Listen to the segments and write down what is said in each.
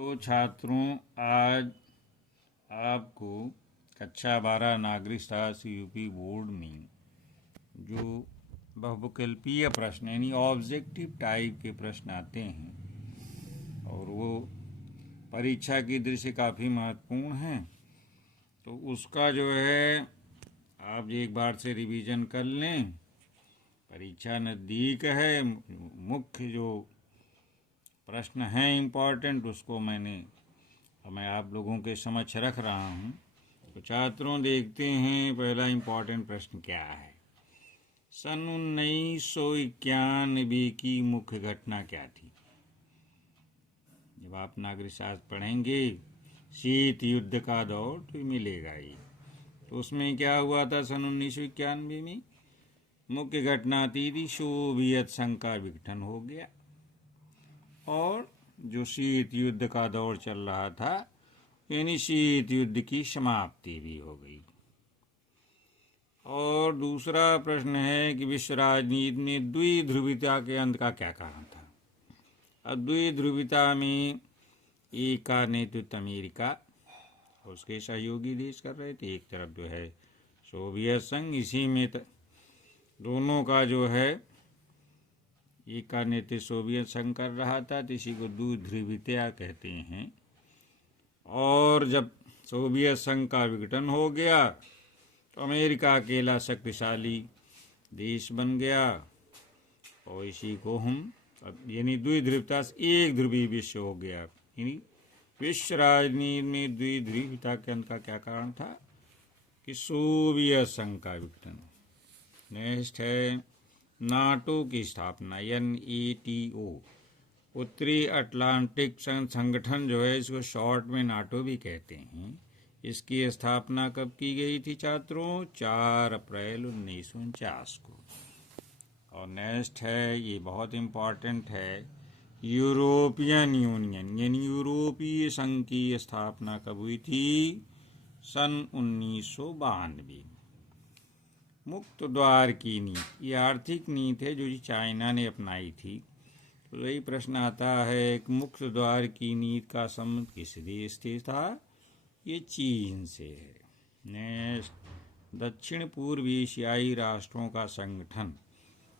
तो छात्रों, आज आपको कक्षा 12 नागरिक शास्त्र यूपी बोर्ड में जो बहुविकल्पीय प्रश्न यानी ऑब्जेक्टिव टाइप के प्रश्न आते हैं और वो परीक्षा की दृष्टि से काफ़ी महत्वपूर्ण हैं, तो उसका जो है आप एक बार से रिवीजन कर लें। परीक्षा नज़दीक है, मुख्य जो प्रश्न हैं इम्पॉर्टेंट उसको मैं आप लोगों के समक्ष रख रहा हूँ। तो छात्रों, देखते हैं पहला इम्पॉर्टेंट प्रश्न क्या है। सन 1991 की मुख्य घटना क्या थी? जब आप नागरिक शास्त्र पढ़ेंगे शीत युद्ध का दौर तो मिलेगा ही। तो उसमें क्या हुआ था सन 1991 में? मुख्य घटना थी सोवियत संघ का विघटन हो गया और जो शीत युद्ध का दौर चल रहा था यानी शीत युद्ध की समाप्ति भी हो गई। और दूसरा प्रश्न है कि विश्व राजनीति में द्विध्रुवीता के अंत का क्या कारण था? अब द्विध्रुवीता में एक का नेतृत्व अमेरिका और उसके सहयोगी देश कर रहे थे, एक तरफ जो है सोवियत संघ, इसी में दोनों का जो है एक का नेतृत्व सोवियत संघ कर रहा था, तो इसी को द्विध्रुवीता कहते हैं। और जब सोवियत संघ का विघटन हो गया तो अमेरिका अकेला शक्तिशाली देश बन गया और इसी को हम यानी द्विध्रुवता से एक ध्रुवीय विश्व हो गया। यानी विश्व राजनीति में द्विध्रुवीता के अंत का क्या कारण था? कि सोवियत संघ का विघटन। नेक्स्ट है नाटो की स्थापना, NATO, उत्तरी अटलांटिक संगठन जो है, इसको शॉर्ट में नाटो भी कहते हैं। इसकी स्थापना कब की गई थी छात्रों? 4 अप्रैल 1949 को। और नेक्स्ट है, ये बहुत इम्पॉर्टेंट है, यूरोपियन यूनियन यानी यूरोपीय संघ की स्थापना कब हुई थी? सन 1992। मुक्त द्वार की नीति, ये आर्थिक नीति है जो चाइना ने अपनाई थी। तो यही प्रश्न आता है कि मुक्त द्वार की नीति का संबंध किस देश से था? ये चीन से है। नेक्स्ट, दक्षिण पूर्व एशियाई राष्ट्रों का संगठन,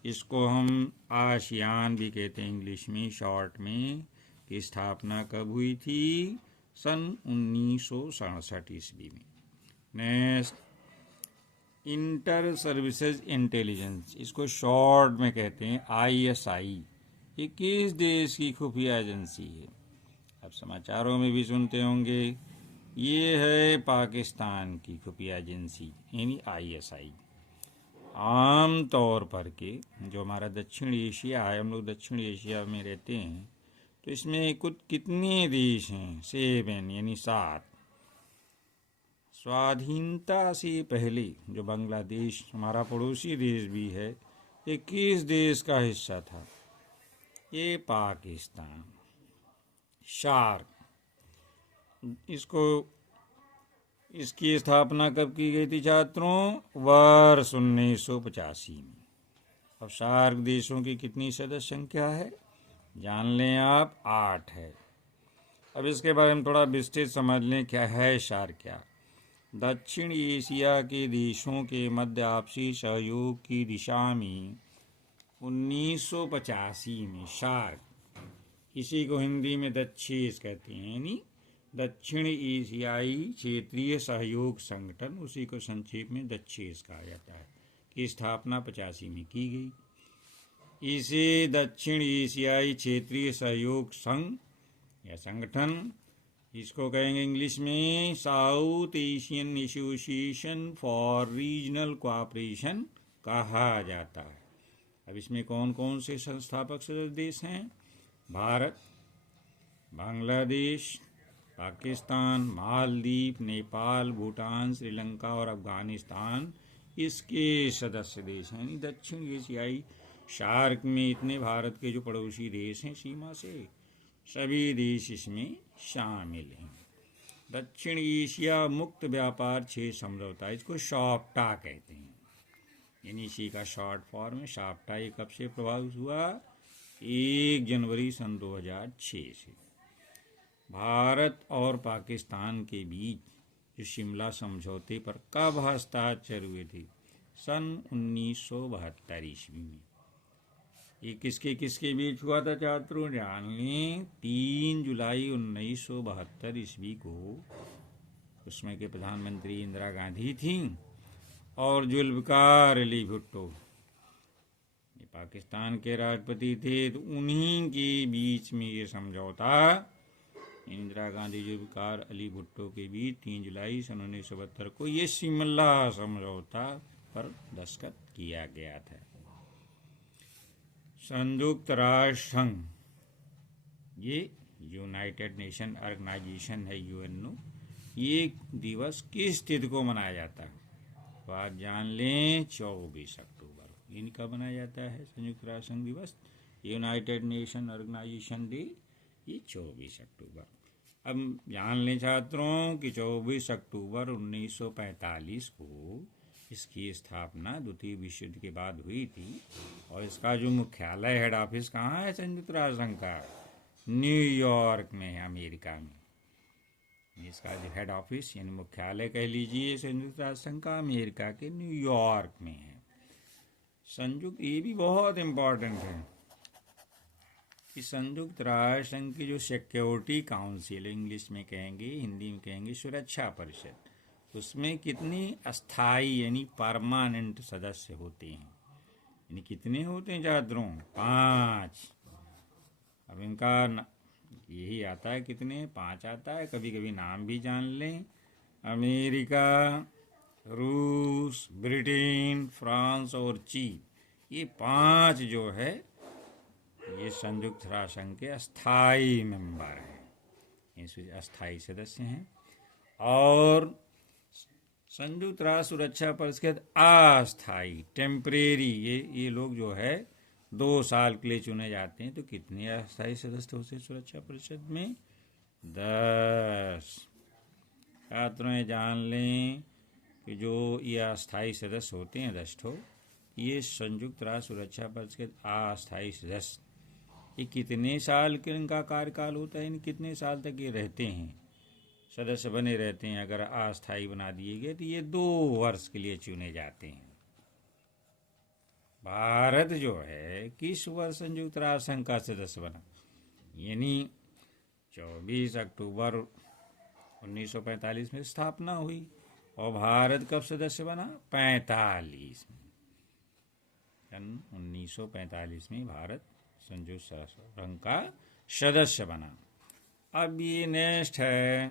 इसको हम आसियान भी कहते हैं इंग्लिश में शॉर्ट में, की स्थापना कब हुई थी? सन 1967 ईस्वी में। नेक्स्ट, इंटर सर्विसेज इंटेलिजेंस, इसको शॉर्ट में कहते हैं ISI, ये किस देश की खुफिया एजेंसी है? आप समाचारों में भी सुनते होंगे, ये है पाकिस्तान की खुफिया एजेंसी यानी ISI। आम तौर पर के जो हमारा दक्षिण एशिया है, हम लोग दक्षिण एशिया में रहते हैं, तो इसमें कुछ कितने देश हैं? 7 यानी 7। स्वाधीनता से पहले जो बांग्लादेश हमारा पड़ोसी देश भी है, ये किस देश का हिस्सा था? ये पाकिस्तान। सार्क, इसकी स्थापना कब की गई थी छात्रों? वर्ष 1985 में। अब सार्क देशों की कितनी सदस्य संख्या है जान लें आप? 8 है। अब इसके बारे में थोड़ा विस्तृत समझ लें, क्या है सार्क? क्या दक्षिण एशिया के देशों के मध्य आपसी सहयोग की दिशा में 1985 में सार्क, इसी को हिंदी में दक्षेस कहते हैं यानी दक्षिण एशियाई क्षेत्रीय सहयोग संगठन, उसी को संक्षेप में दक्षेस कहा जाता है, की स्थापना 85 में की गई। इसे दक्षिण एशियाई क्षेत्रीय सहयोग संघ या संगठन, इसको कहेंगे इंग्लिश में south Asian association for regional cooperation कहा जाता है। अब इसमें कौन कौन से संस्थापक सदस्य देश हैं? भारत, बांग्लादेश, पाकिस्तान, मालदीव, नेपाल, भूटान, श्रीलंका और अफगानिस्तान इसके सदस्य देश हैं। दक्षिण एशियाई सार्क में इतने भारत के जो पड़ोसी देश हैं सीमा से, सभी देश इसमें शामिल हैं। दक्षिण एशिया मुक्त व्यापार क्षेत्र समझौता, इसको शाफ्टा कहते हैं यानी इसी का शॉर्ट फॉर्म है शाफ्टा। ये कब से प्रभावित हुआ? 1 जनवरी सन 2006 से। भारत और पाकिस्तान के बीच जो शिमला समझौते पर कब हस्ताक्षर हुए थे? सन 1972 ईस्वी में। ये किसके किसके बीच हुआ था छात्रों? जान लें, 3 जुलाई 1972 ईस्वी को उसमें के प्रधानमंत्री इंदिरा गांधी थी और जुल्फ़िकार अली भुट्टो ये पाकिस्तान के राष्ट्रपति थे। तो उन्हीं के बीच में ये समझौता इंदिरा गांधी जुल्फ़िकार अली भुट्टो के बीच 3 जुलाई सन 1972 को ये शिमला समझौता पर दस्तखत किया गया था। संयुक्त राष्ट्र संघ ये यूनाइटेड नेशन ऑर्गेनाइजेशन है, यूएनओ। ये दिवस किस तिथि को मनाया जाता है? तो आप जान लें, 24 अक्टूबर। इनका मनाया जाता है संयुक्त राष्ट्र संघ दिवस, यूनाइटेड नेशन ऑर्गेनाइजेशन डे, ये 24 अक्टूबर। अब जान लें छात्रों कि 24 अक्टूबर 1945 को इसकी स्थापना द्वितीय विश्व युद्ध के बाद हुई थी और इसका जो मुख्यालय हेड ऑफिस कहाँ है संयुक्त राष्ट्र संघ का? न्यूयॉर्क में है, अमेरिका में। इसका जो हेड ऑफिस यानी मुख्यालय कह लीजिए संयुक्त राष्ट्र संघ का अमेरिका के न्यूयॉर्क में है। संयुक्त ये भी बहुत इम्पोर्टेंट है कि संयुक्त राष्ट्र संघ की जो सिक्योरिटी काउंसिल इंग्लिश में कहेंगे, हिंदी में कहेंगे सुरक्षा परिषद, उसमें कितनी अस्थाई यानी परमानेंट सदस्य होते हैं? यानी कितने होते हैं छात्रों? 5। अब इनका यही आता है, कितने? 5 आता है। कभी कभी नाम भी जान लें। अमेरिका, रूस, ब्रिटेन, फ्रांस और चीन, ये 5 जो है ये संयुक्त राष्ट्र संघ के अस्थाई मेंबर हैं, इसमें अस्थाई सदस्य हैं। और संयुक्त राष्ट्र सुरक्षा परिषद अस्थाई, टेम्परेरी, ये लोग जो है 2 साल के लिए चुने जाते हैं। तो कितने अस्थाई सदस्य होते हैं सुरक्षा परिषद में? 10। छात्रों जान लें कि जो ये अस्थाई सदस्य होते हैं 10 ठो, ये संयुक्त राष्ट्र सुरक्षा परिषद अस्थाई सदस्य, ये कितने साल के इनका कार्यकाल होता है? कितने साल तक ये रहते हैं, सदस्य बने रहते हैं? अगर अस्थाई बना दिए गए तो ये 2 वर्ष के लिए चुने जाते हैं। भारत जो है किस वर्ष संयुक्त राष्ट्र संघ का सदस्य बना? यानी 24 अक्टूबर 1945 में स्थापना हुई और भारत कब सदस्य बना? 45 में। सन 1945 में भारत संयुक्त राष्ट्र संघ का सदस्य बना। अब ये नेक्स्ट है,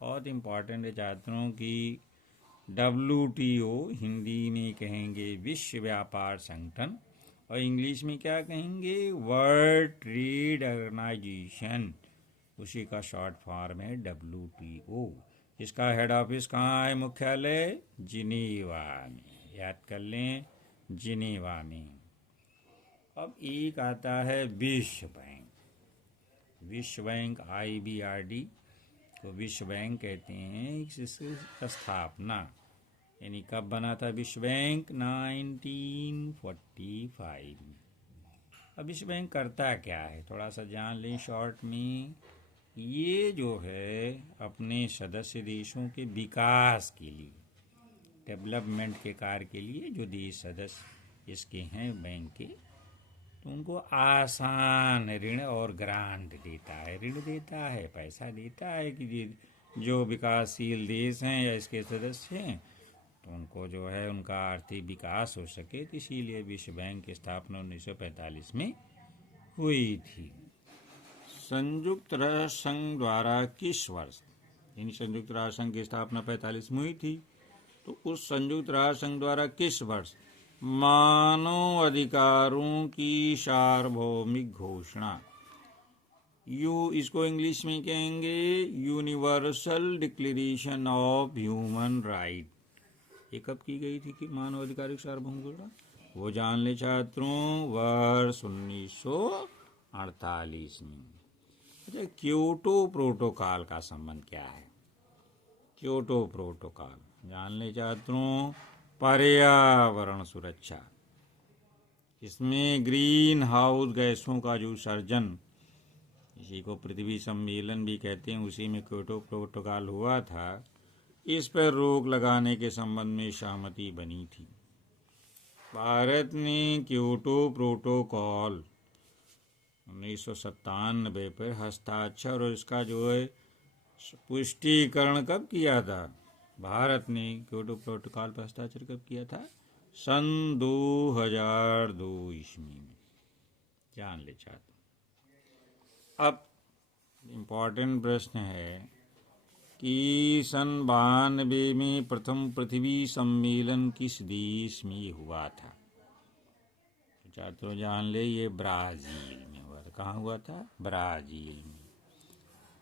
बहुत इम्पॉर्टेंट है छात्रों की WTO, हिंदी में कहेंगे विश्व व्यापार संगठन और इंग्लिश में क्या कहेंगे? वर्ल्ड ट्रेड ऑर्गेनाइजेशन, उसी का शॉर्ट फॉर्म है WTO। इसका हेड ऑफिस कहाँ है? मुख्यालय जिनेवा में, याद कर लें, जिनेवा में। अब एक आता है विश्व बैंक। विश्व बैंक IBRD को विश्व बैंक कहते हैं। इसकी स्थापना यानी कब बना था विश्व बैंक? 1945 में। अब विश्व बैंक करता क्या है थोड़ा सा जान लें शॉर्ट में। ये जो है अपने सदस्य देशों के विकास के लिए, डेवलपमेंट के कार्य के लिए जो देश सदस्य इसके हैं बैंक के, तो उनको आसान ऋण और ग्रांट देता है, ऋण देता है, पैसा देता है कि जो विकासशील देश हैं या इसके सदस्य हैं तो उनको जो है उनका आर्थिक विकास हो सके। तो इसीलिए विश्व बैंक की स्थापना 1945 में हुई थी। संयुक्त राष्ट्र संघ द्वारा किस वर्ष, यानी संयुक्त राष्ट्र संघ की स्थापना 45 में हुई थी, तो उस संयुक्त राष्ट्र संघ द्वारा किस वर्ष मानव अधिकारों की सार्वभौमिक घोषणा, इसको इंग्लिश में कहेंगे universal declaration of human right, ये कब की गई थी कि मानव अधिकारों की सार्वभौमिक घोषणा? वो जान ले छात्रों, वर्ष 1948 में। अच्छा, क्योटो प्रोटोकॉल का संबंध क्या है? क्योटो प्रोटोकॉल जान ले छात्रों, पर्यावरण सुरक्षा, इसमें ग्रीन हाउस गैसों का जो उत्सर्जन इसी को पृथ्वी सम्मेलन भी कहते हैं। उसी में क्योटो प्रोटोकॉल हुआ था। इस पर रोक लगाने के संबंध में सहमति बनी थी। भारत ने क्योटो प्रोटोकॉल 1997 पर हस्ताक्षर और इसका जो है पुष्टिकरण कब किया था? भारत ने क्योटो प्रोटोकॉल पर हस्ताक्षर कब किया था? सन 2002 ईस्वी में। जान ले चाहते। अब इम्पोर्टेंट प्रश्न है कि सन 92 में प्रथम पृथ्वी सम्मेलन किस देश में हुआ था? छात्रों जान ले, ये ब्राजील में हुआ था। कहाँ हुआ था? ब्राजील में।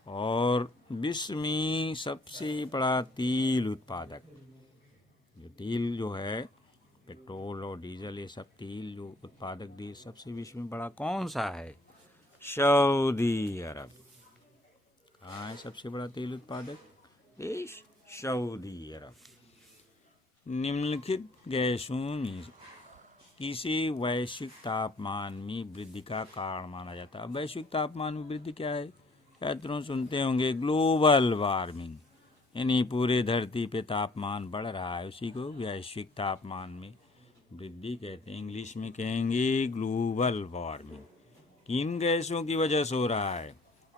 और विश्व में सबसे बड़ा तेल उत्पादक, जो तेल जो है पेट्रोल और डीजल, ये सब तेल जो उत्पादक देश सबसे विश्व में बड़ा कौन सा है? सऊदी अरब। कहाँ है सबसे बड़ा तेल उत्पादक देश? सऊदी अरब। निम्नलिखित गैसों में किसे वैश्विक तापमान में वृद्धि का कारण माना जाता है? अब वैश्विक तापमान में वृद्धि क्या है? छात्रों सुनते होंगे ग्लोबल वार्मिंग, यानी पूरे धरती पे तापमान बढ़ रहा है, उसी को वैश्विक तापमान में वृद्धि कहते हैं। इंग्लिश में कहेंगे ग्लोबल वार्मिंग। किन गैसों की वजह से हो रहा है?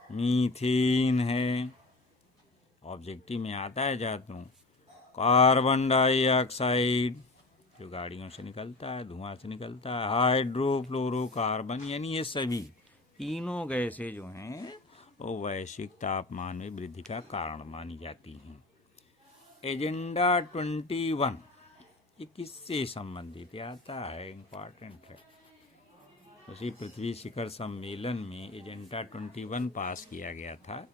मीथेन है, ऑब्जेक्टिव में आता है छात्रों। कार्बन डाइऑक्साइड जो गाड़ियों से निकलता है, धुआं से निकलता है। हाइड्रोफ्लोरोकार्बन, यानी ये सभी तीनों गैसें जो हैं वो वैश्विक तापमान में वृद्धि का कारण मानी जाती हैं। एजेंडा 21 ये किससे संबंधित आता है? इम्पॉर्टेंट है। उसी पृथ्वी शिखर सम्मेलन में एजेंडा 21 पास किया गया था।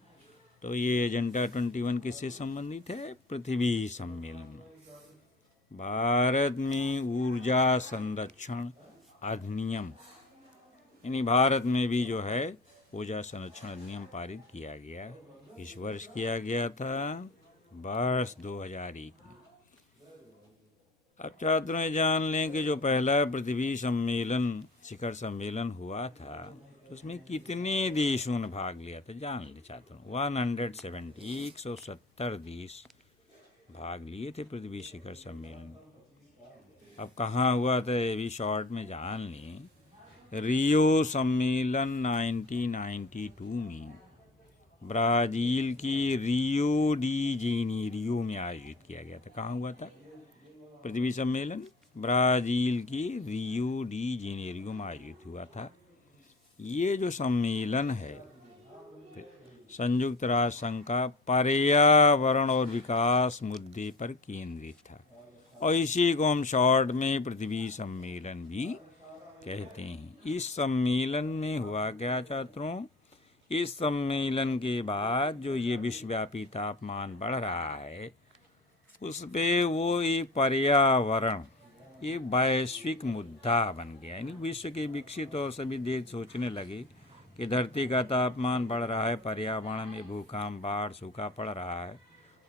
तो ये एजेंडा 21 किससे संबंधित है? पृथ्वी सम्मेलन में। भारत में ऊर्जा संरक्षण अधिनियम, यानी भारत में भी जो है ऊर्जा संरक्षण अधिनियम पारित किया गया। इस वर्ष किया गया था, वर्ष 2001 में। अब छात्रों ये जान लें कि जो पहला पृथ्वी सम्मेलन शिखर सम्मेलन हुआ था तो उसमें कितने देशों ने भाग लिया था? जान ले छात्रों, 170 देश भाग लिए थे पृथ्वी शिखर सम्मेलन। अब कहाँ हुआ था ये भी शॉर्ट में जान लें। रियो सम्मेलन 1992 में ब्राजील की रियो डी जेनेरियो में आयोजित किया गया था। कहाँ हुआ था पृथ्वी सम्मेलन? ब्राजील की रियो डी जेनेरियो में आयोजित हुआ था। ये जो सम्मेलन है संयुक्त राष्ट्र संघ का पर्यावरण और विकास मुद्दे पर केंद्रित था, और इसी को हम शॉर्ट में पृथ्वी सम्मेलन भी कहते हैं। इस सम्मेलन में हुआ क्या छात्रों? इस सम्मेलन के बाद जो ये विश्वव्यापी तापमान बढ़ रहा है उस पे वो एक पर्यावरण, ये वैश्विक मुद्दा बन गया। यानी विश्व के विकसित और सभी देश सोचने लगे कि धरती का तापमान बढ़ रहा है, पर्यावरण में भूकंप, बाढ़, सूखा पड़ रहा है,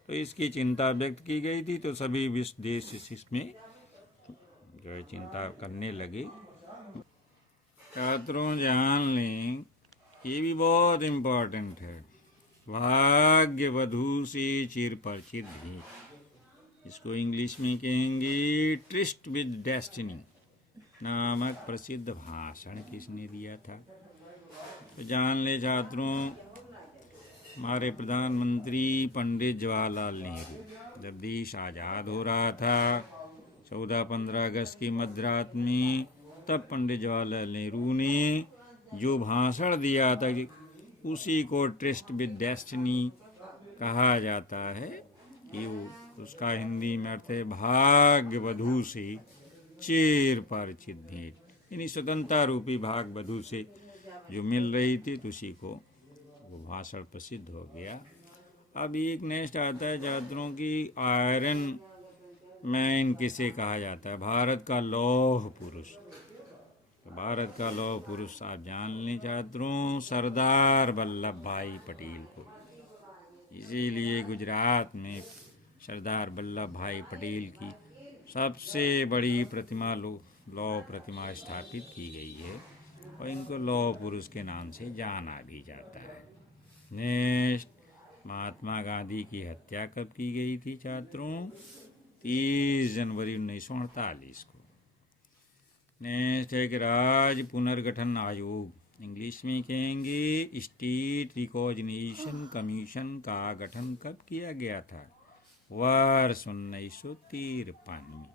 तो इसकी चिंता व्यक्त की गई थी। तो सभी विश्व देश इसमें जो है चिंता करने लगे। छात्रों जान लें, ये भी बहुत इम्पोर्टेंट है। भाग्य वधू से चिर परिचित भेंट, इसको इंग्लिश में कहेंगे ट्रिस्ट विद डेस्टिनी नामक प्रसिद्ध भाषण किसने दिया था? तो जान ले छात्रों, हमारे प्रधानमंत्री पंडित जवाहरलाल नेहरू जब देश आज़ाद हो रहा था 14-15 अगस्त की मध्यरात में, तब पंडित जवाहरलाल नेहरू ने जो भाषण दिया था कि उसी को ट्रिस्ट विद डेस्टिनी कहा जाता है, कि उसका हिंदी में अर्थ है भाग्य वधू से चिर परिचित भेंट, यानी स्वतंत्रता रूपी भाग वधू से जो मिल रही थी, तो उसी को वो भाषण प्रसिद्ध हो गया। अब एक नेक्स्ट आता है छात्रों की आयरन मैन किसे कहा जाता है? भारत का लौह पुरुष। तो भारत का लौह पुरुष आप जान लें छात्रों, सरदार वल्लभ भाई पटेल को। इसीलिए गुजरात में सरदार वल्लभ भाई पटेल की सबसे बड़ी प्रतिमा लौह प्रतिमा स्थापित की गई है। और इनको लौह पुरुष के नाम से जाना भी जाता है। नेक्स्ट, महात्मा गांधी की हत्या कब की गई थी छात्रों? 30 जनवरी 1948 को। नेक्स्ट है कि राज्य पुनर्गठन आयोग, इंग्लिश में कहेंगे स्टेट रिकॉग्निशन कमीशन का गठन कब किया गया था? वर्ष 1953 में।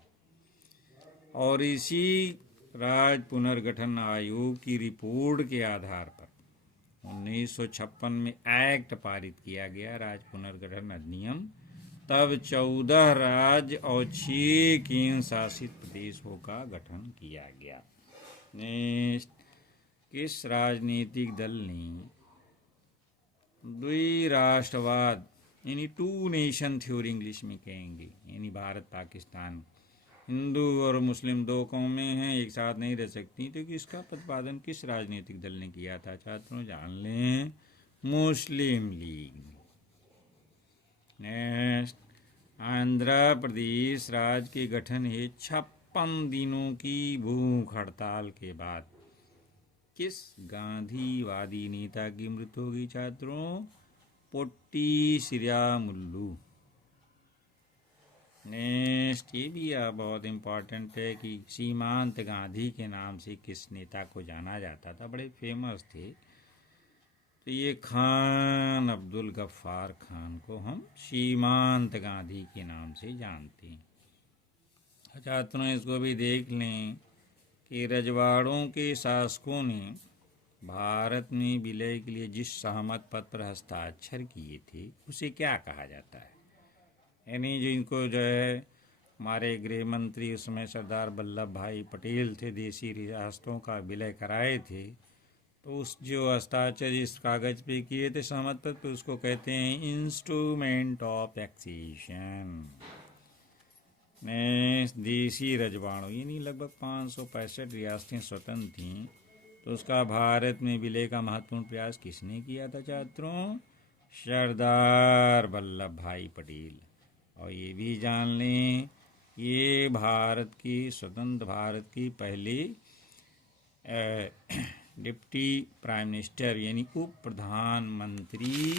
और इसी राज्य पुनर्गठन आयोग की रिपोर्ट के आधार पर 1956 में एक्ट पारित किया गया, राज्य पुनर्गठन अधिनियम। तब 14 राज्य और 6 केंद्र शासित प्रदेशों का गठन किया गया। नेक्स्ट, किस राजनीतिक दल ने द्विराष्ट्रवाद यानी टू नेशन थ्योरी इंग्लिश में कहेंगे, यानी भारत पाकिस्तान, हिंदू और मुस्लिम दो कौमें हैं, एक साथ नहीं रह सकती, तो इसका प्रतिपादन किस राजनीतिक दल ने किया था छात्रों? जान लें, मुस्लिम लीग। नेक्स्ट, आंध्र प्रदेश राज्य के गठन है 56 दिनों की भूख हड़ताल के बाद किस गांधीवादी नेता की मृत्यु होगी छात्रों? पोट्टी श्रीरामुलु। नेक्स्ट, ये भी बहुत इम्पोर्टेंट है कि सीमांत गांधी के नाम से किस नेता को जाना जाता था, बड़े फेमस थे। तो ये खान अब्दुल गफ्फार खान को हम सीमांत गांधी के नाम से जानते हैं। छात्रों, इसको भी देख लें कि रजवाड़ों के शासकों ने भारत में विलय के लिए जिस सहमत पत्र हस्ताक्षर किए थे उसे क्या कहा जाता है? यानी जिनको जो है हमारे गृह मंत्री उसमें सरदार वल्लभ भाई पटेल थे, देसी रियासतों का विलय कराए थे, तो उस जो हस्ताक्षर इस कागज पे किए थे सहमत पत्र पे, उसको कहते हैं इंस्ट्रूमेंट ऑफ एक्सेशन। नेक्स्ट, देसी रजवाड़ों यानी लगभग 565 रियासतें स्वतंत्र थीं, तो उसका भारत में विलय का महत्वपूर्ण प्रयास किसने किया था छात्रों? सरदार वल्लभ भाई पटेल। और ये भी जान लें, ये भारत की स्वतंत्र भारत की पहली डिप्टी प्राइम मिनिस्टर यानी उप प्रधानमंत्री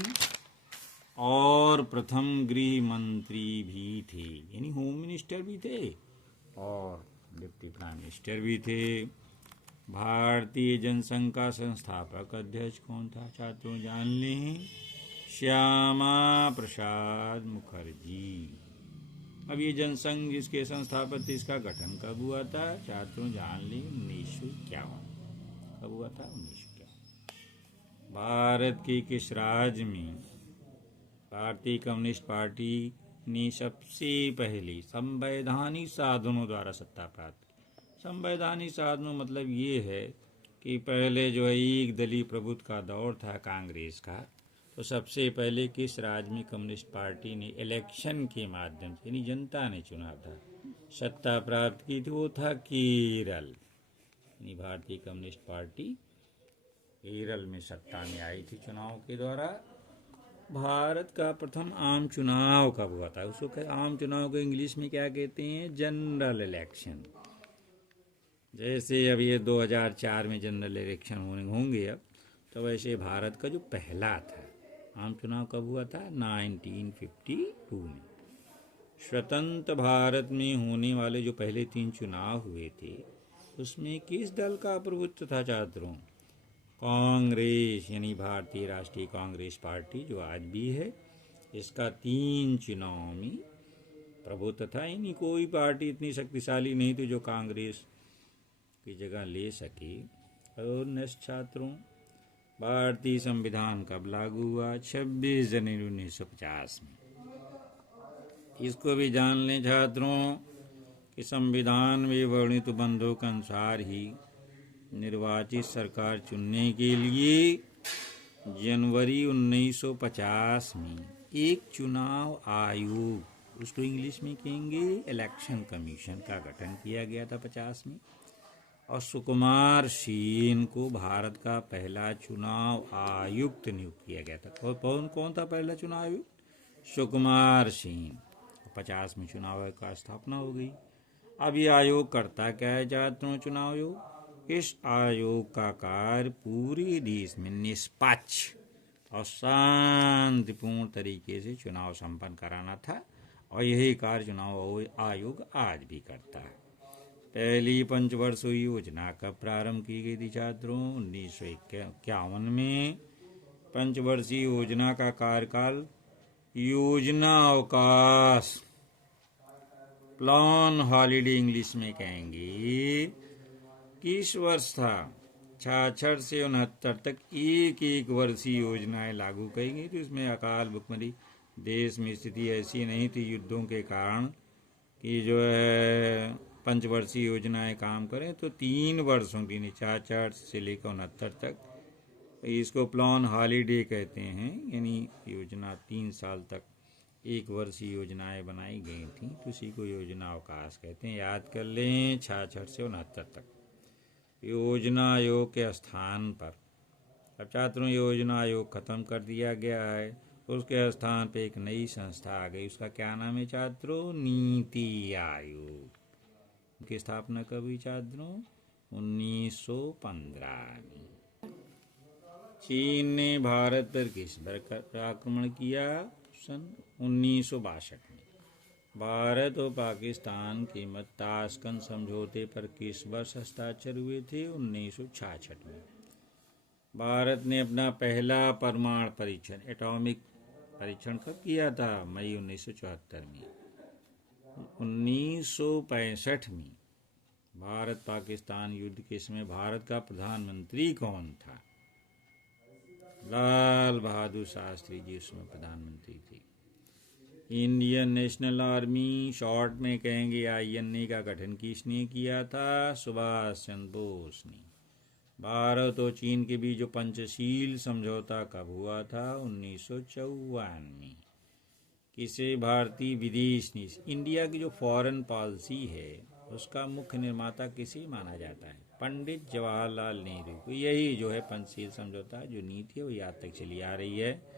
और प्रथम गृह मंत्री भी थे, यानी होम मिनिस्टर भी थे और डिप्टी प्राइम मिनिस्टर भी थे। भारतीय जनसंघ का संस्थापक अध्यक्ष कौन था छात्रों? जान लें, श्यामा प्रसाद मुखर्जी। अब ये जनसंघ जिसके संस्थापक थे, इसका गठन कब हुआ था छात्रों? जान लें, 1951। कब हुआ था? 1951। भारत के किस राज्य में भारतीय कम्युनिस्ट पार्टी ने सबसे पहले संवैधानिक साधनों द्वारा सत्ता प्राप्त की? संवैधानिक साधनों मतलब ये है कि पहले जो है एक दलीय प्रभुत्व का दौर था कांग्रेस का, तो सबसे पहले किस राज्य में कम्युनिस्ट पार्टी ने इलेक्शन के माध्यम से, यानी जनता ने चुना था, सत्ता प्राप्त की थी? वो था केरल। यानी भारतीय कम्युनिस्ट पार्टी केरल में सत्ता में आई थी चुनाव के द्वारा। भारत का प्रथम आम चुनाव कब हुआ था? उसको आम चुनाव को इंग्लिश में क्या कहते हैं? General election. जैसे अब ये 2004 में जनरल इलेक्शन होंगे अब, तो वैसे भारत का जो पहला था आम चुनाव कब हुआ था? 1952 में। स्वतंत्र भारत में होने वाले जो पहले 3 चुनाव हुए थे उसमें किस दल का प्रभुत्व था छात्रों? कांग्रेस, यानी भारतीय राष्ट्रीय कांग्रेस पार्टी जो आज भी है, इसका 3 चुनाव में प्रभुत्व था। यानी कोई पार्टी इतनी शक्तिशाली नहीं थी जो कांग्रेस की जगह ले सके। और नेक्स्ट छात्रों, भारतीय संविधान कब लागू हुआ? 26 जनवरी 1950 में। इसको भी जान लें छात्रों कि संविधान में वर्णित बंधों के अनुसार ही निर्वाचित सरकार चुनने के लिए जनवरी 1950 में एक चुनाव आयोग, उसको इंग्लिश में कहेंगे इलेक्शन कमीशन, का गठन किया गया था 50 में। और सुकुमार सेन को भारत का पहला चुनाव आयुक्त नियुक्त किया गया था। कौन था पहला चुनाव आयुक्त? सुकुमार सेन। 50 में चुनाव आयोग का स्थापना हो गई। अब ये आयोग करता क्या है छात्रों? चुनाव आयोग इस आयोग का कार्य पूरे देश में निष्पक्ष और शांतिपूर्ण तरीके से चुनाव संपन्न कराना था, और यही कार्य चुनाव आयोग आज भी करता है। पहली पंचवर्षीय योजना कब प्रारंभ की गई थी छात्रों? 1951 में। पंचवर्षीय योजना का कार्यकाल योजना अवकाश, प्लान हॉलीडे इंग्लिश में कहेंगे, किस वर्ष था? 66 से 69 तक एक वर्षीय योजनाएं लागू की गई थी। उसमें अकाल भुखमरी, देश में स्थिति ऐसी नहीं थी युद्धों के कारण कि जो है पंचवर्षीय योजनाएं काम करें, तो 3 वर्षों की 66 से लेकर 69 तक, इसको प्लान हॉलीडे कहते हैं, यानी योजना 3 साल तक एक वर्षीय योजनाएं बनाई गई थी, तो उसी को योजना अवकाश कहते हैं। याद कर लें, 66 से 69 तक योजना आयोग के स्थान पर, अब छात्रों योजना आयोग खत्म कर दिया गया है, उसके स्थान पे एक नई संस्था आ गई। उसका क्या नाम है छात्रों? नीति आयोग। उनकी स्थापना कब हुई छात्रों? 1915 में। चीन ने भारत पर किस पर आक्रमण किया? सन 1962 में। भारत और पाकिस्तान के मध्य ताशकंद समझौते पर किस वर्ष हस्ताक्षर हुए थे? 1966 में। भारत ने अपना पहला परमाणु परीक्षण, एटॉमिक परीक्षण कब किया था? मई 1974 में। 1965 में भारत पाकिस्तान युद्ध के समय भारत का प्रधानमंत्री कौन था? लाल बहादुर शास्त्री जी उसमें प्रधानमंत्री थे। इंडियन नेशनल आर्मी, शॉर्ट में कहेंगे INA, का गठन किसने किया था? सुभाष चंद्र बोस ने। भारत और चीन के बीच जो पंचशील समझौता कब हुआ था? 1954 में। किसे भारतीय विदेश नीति, इंडिया की जो फॉरेन पॉलिसी है उसका मुख्य निर्माता किसे माना जाता है? पंडित जवाहरलाल नेहरू को। यही जो है पंचशील समझौता जो नीति है वो आज तक चली आ रही है।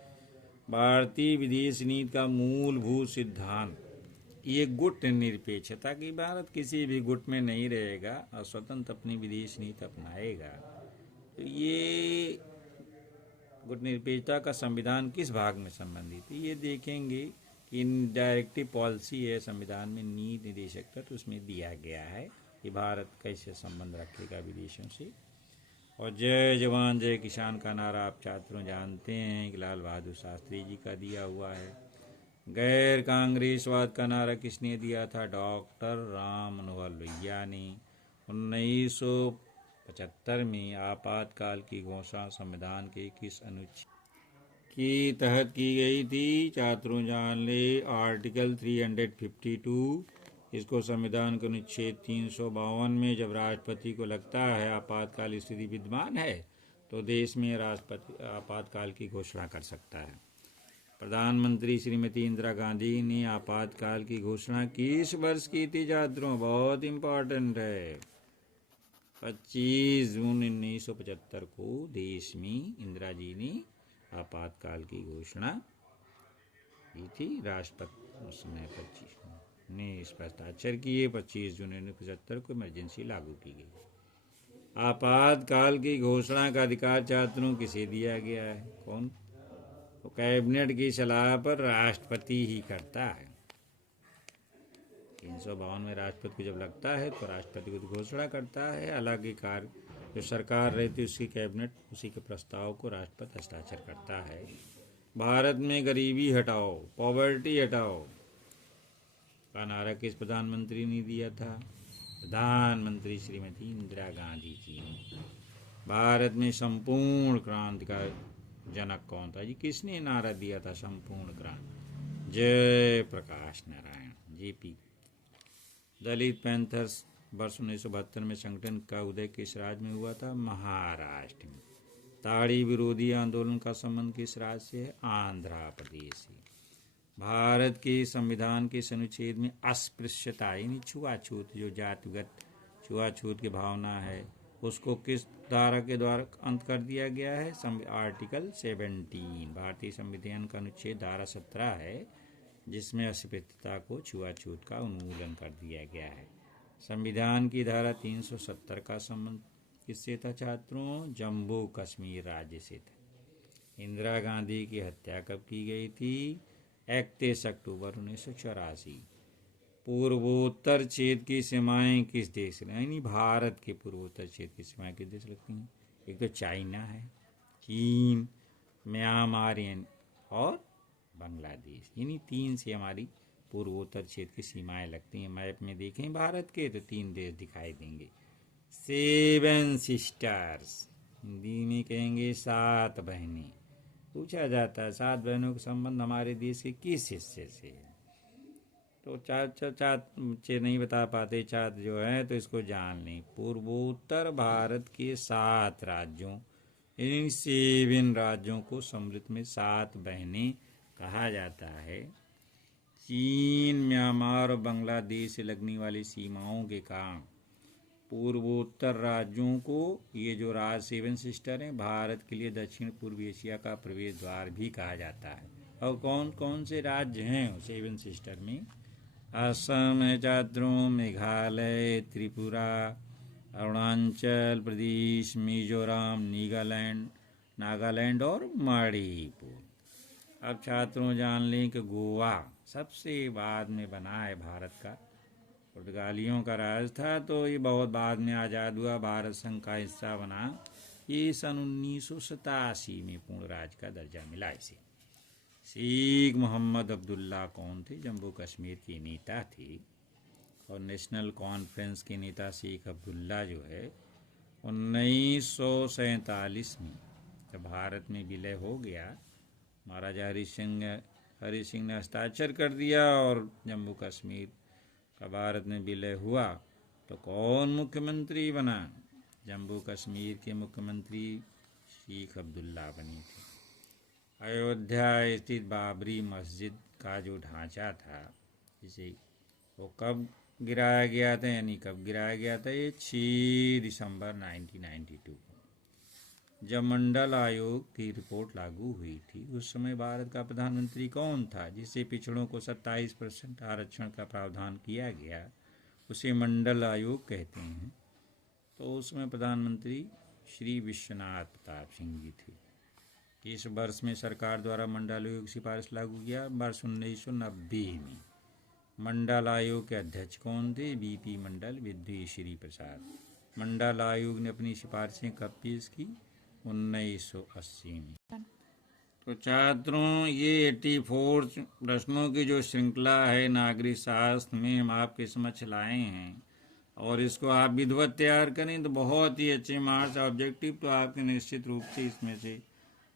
भारतीय विदेश नीति का मूलभूत सिद्धांत ये गुट निरपेक्षता की, भारत किसी भी गुट में नहीं रहेगा और स्वतंत्र अपनी विदेश नीति अपनाएगा। तो ये गुट निरपेक्षता का संविधान किस भाग में संबंधित है ये देखेंगे कि डायरेक्टिव पॉलिसी है संविधान में, नीति निर्देशक का, तो उसमें दिया गया है कि भारत कैसे संबंध रखेगा विदेशों से। और जय जवान जय किसान का नारा आप छात्रों जानते हैं कि लाल बहादुर शास्त्री जी का दिया हुआ है। गैर कांग्रेसवाद का नारा किसने दिया था? डॉक्टर राम मनोहर लोहिया ने। 1975 में आपातकाल की घोषणा संविधान के किस अनुच्छेद की तहत की गई थी? छात्रों जान ले, आर्टिकल 352। इसको संविधान के अनुच्छेद 352 में जब राष्ट्रपति को लगता है आपातकाल स्थिति विद्यमान है तो देश में राष्ट्रपति आपातकाल की घोषणा कर सकता है। प्रधानमंत्री श्रीमती इंदिरा गांधी ने आपातकाल की घोषणा किस वर्ष की थी छात्रों? बहुत इम्पोर्टेंट है। 25 जून 1975 को देश में इंदिरा जी ने आपातकाल की घोषणा की थी। राष्ट्रपति उसने 25 ने इस पर हस्ताक्षर किए। 25 जून 1975 को इमरजेंसी लागू की गई। आपातकाल की घोषणा का अधिकार छात्रों किसे दिया गया है? कौन? तो कैबिनेट की सलाह पर राष्ट्रपति ही करता है। 352 में राष्ट्रपति को जब लगता है तो राष्ट्रपति को घोषणा करता है। हालांकि कार्य जो सरकार रहती है उसकी कैबिनेट उसी के प्रस्ताव को राष्ट्रपति हस्ताक्षर करता है। भारत में गरीबी हटाओ, पॉवर्टी हटाओ का नारा किस प्रधानमंत्री ने दिया था? प्रधानमंत्री श्रीमती इंदिरा गांधी जी ने। भारत में संपूर्ण क्रांति का जनक कौन था जी? किसने नारा दिया था संपूर्ण क्रांति? जय प्रकाश नारायण, JP। दलित पैंथर्स वर्ष 1972 में संगठन का उदय किस राज्य में हुआ था? महाराष्ट्र में। ताड़ी विरोधी आंदोलन का संबंध किस राज्य से है? आंध्र प्रदेश से। भारत के संविधान के अनुच्छेद में अस्पृश्यता यानी छुआछूत, जो जातिगत छुआछूत की भावना है, उसको किस धारा के द्वारा अंत कर दिया गया है? आर्टिकल 17। भारतीय संविधान का अनुच्छेद धारा 17 है जिसमें अस्पृश्यता को, छुआछूत का उन्मूलन कर दिया गया है। संविधान की धारा 370 का संबंध किससे था छात्रों? जम्मू कश्मीर राज्य से था। इंदिरा गांधी की हत्या कब की गई थी? 31 अक्टूबर 1984। पूर्वोत्तर क्षेत्र की सीमाएं किस देश से, यानी भारत के पूर्वोत्तर क्षेत्र की सीमाएं किस देश लगती हैं? एक तो चाइना है, चीन, म्यांमार और बांग्लादेश, यानी 3 से हमारी पूर्वोत्तर क्षेत्र की सीमाएं लगती हैं। मैप में देखें भारत के तो 3 देश दिखाई देंगे। 7 सिस्टर्स, हिंदी में कहेंगे 7 बहनें। पूछा जाता है 7 बहनों का संबंध हमारे देश के किस हिस्से से है? तो चार बच्चे नहीं बता पाते, चार जो है तो इसको जान लें। पूर्वोत्तर भारत के 7 राज्यों, इन 7 राज्यों को समृद्ध में 7 बहनें कहा जाता है। चीन, म्यांमार और बांग्लादेश से लगने वाली सीमाओं के कारण पूर्वोत्तर राज्यों को ये जो 7 सिस्टर हैं, भारत के लिए दक्षिण पूर्व एशिया का प्रवेश द्वार भी कहा जाता है। और कौन कौन से राज्य हैं 7 सिस्टर में? असम है छात्रों, मेघालय, त्रिपुरा, अरुणाचल प्रदेश, मिजोरम, नागालैंड और मणिपुर। अब छात्रों जान लें कि गोवा सबसे बाद में बना है भारत का। पुर्तगालियों का राज था तो ये बहुत बाद में आज़ाद हुआ, भारत संघ का हिस्सा बना। ये सन 1987 में पूर्ण राज्य का दर्जा मिला इसे। शेख मोहम्मद अब्दुल्ला कौन थे? जम्मू कश्मीर के नेता थे और नेशनल कॉन्फ्रेंस के नेता शेख अब्दुल्ला जो है 1947 में जब भारत में विलय हो गया, महाराजा हरि सिंह ने हस्ताक्षर कर दिया और जम्मू कश्मीर का भारत में विलय हुआ तो कौन मुख्यमंत्री बना? जम्मू कश्मीर के मुख्यमंत्री शेख अब्दुल्ला बने थे। अयोध्या स्थित बाबरी मस्जिद का जो ढांचा था, जिसे वो कब गिराया गया था, यानी कब गिराया गया था? ये 6 दिसंबर 1992 को, जब मंडल आयोग की रिपोर्ट लागू हुई थी। उस समय भारत का प्रधानमंत्री कौन था? जिससे पिछड़ों को 27% आरक्षण का प्रावधान किया गया, उसे मंडल आयोग कहते हैं। तो उसमें प्रधानमंत्री श्री विश्वनाथ प्रताप सिंह जी थे। इस वर्ष में सरकार द्वारा मंडल आयोग की सिफारिश लागू किया, वर्ष 1990 में। मंडल आयोग के अध्यक्ष कौन थे? बीपी मंडल, विद्वेश्वरी प्रसाद। मंडल आयोग ने अपनी सिफारिशें कब पेश की? 1980 में। तो छात्रों ये 84 प्रश्नों की जो श्रृंखला है नागरिक शास्त्र में हम आपके समक्ष लाए हैं, और इसको आप विधिवत तैयार करें तो बहुत ही अच्छे मार्क्स ऑब्जेक्टिव तो आपके निश्चित रूप से इसमें से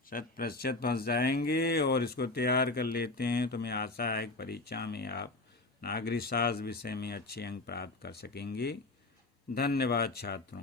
100% फंस जाएंगे। और इसको तैयार कर लेते हैं तो मैं आशा है कि परीक्षा में आप नागरिक शास्त्र विषय में अच्छे अंक प्राप्त कर सकेंगे। धन्यवाद छात्रों।